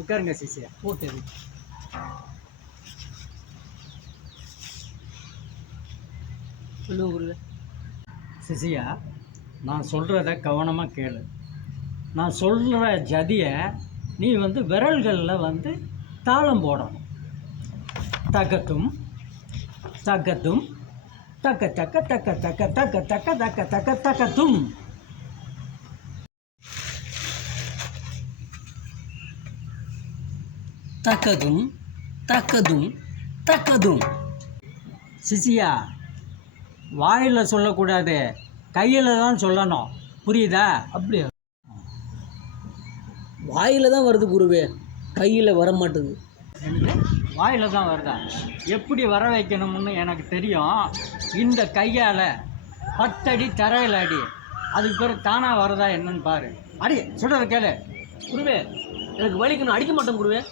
உட்காருங்க சிசியா. ஓகே. சொல்லுங்க குருவே. சிசியா, நான் சொல்கிறத கவனமாக கேளு. நான் சொல்கிற ஜதியை நீ விரல்களில் தாளம் போடணும். தகத்தும் தகத்தும் தக்க தக்க தக்க தக்க தக்க தக்க தக்க தக்க தக்கத்தும். தக்கதும் தக்கதும் தக்கதும். சிசியா, வாயில் சொல்லக்கூடாது, கையில் தான் சொல்லணும். புரியுதா? அப்படியா? வாயில் தான் வருது குருவே, கையில் வர மாட்டுது. வாயில் தான் வருதா? எப்படி வர வைக்கணும்னு எனக்கு தெரியும். இந்த கையால் 10 அடி தரையில் அடி. அதுக்கு பிறகு தானாக வருதா என்னன்னு பாரு. அடி, சொல்கிறத கேளு. குருவே, எனக்கு வலிக்கு நான் அடிக்க மாட்டேன் குருவே.